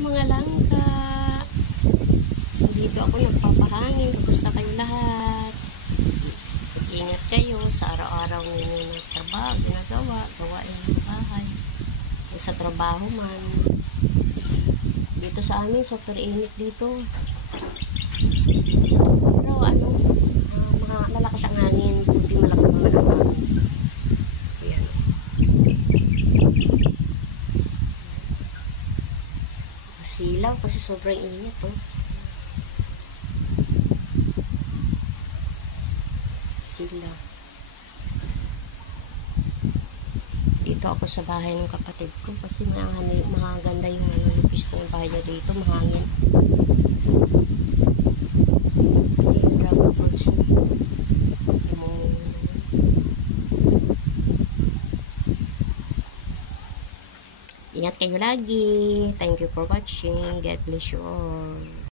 mga langka. Dito ako nagpapahangin. Kamusta kayo lahat? Ingat kayo sa araw-araw ninyo na trabaho, gawain sa bahay. Sa trabaho man. Dito sa amin, super init dito. Pero malakas ang hangin. Buti malakas ang hangin. Ayan. Silaw kasi sobrang init, oh. Silaw. Dito ako sa bahay ng kapatid ko kasi maganda yung lupis ng bahay niya dito, mahangin. Yung dragon fruits. Ingat kayo lagi. Thank you for watching. God bless you all.